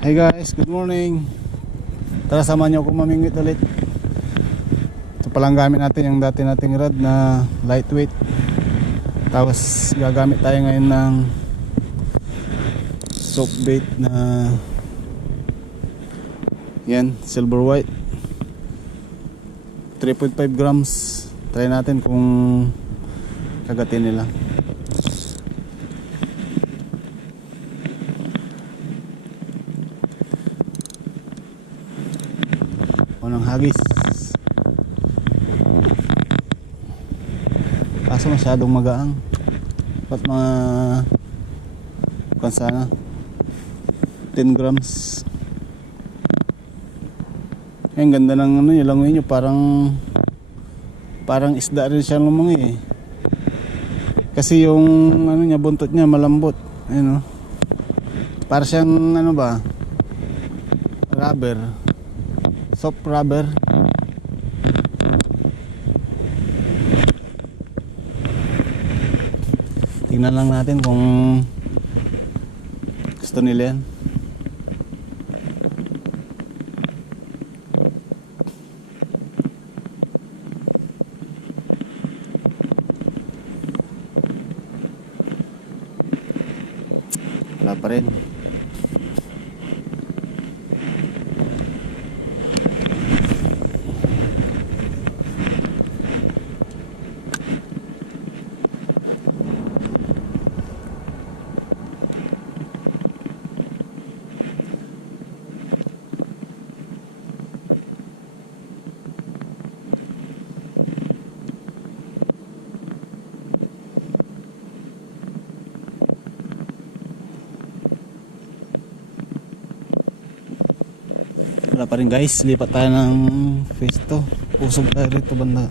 Hey guys, good morning. Tara, samahan niyo ako mamingwit ulit. Ito palang gamit natin yung dati nating rod na lightweight. Tapos gagamit tayo ngayon ng soft bait na yan, silver white 3.5 grams. Try natin kung kagatin nila. Unang hagis, kaso masyadong magaang. Dapat mga kung sana 10 grams. Ay, ang ganda ng ano, yung langoy nyo, parang isda rin siya lumangoy eh. Kasi yung ano niya, buntot niya malambot, ayun, para siyang ano ba, rubber, soft rubber. Tingnan lang natin kung gusto nila yan. Wala pa rin. Wala pa rin guys, lipat tayo ng phase 2. Usog tayo rito banda.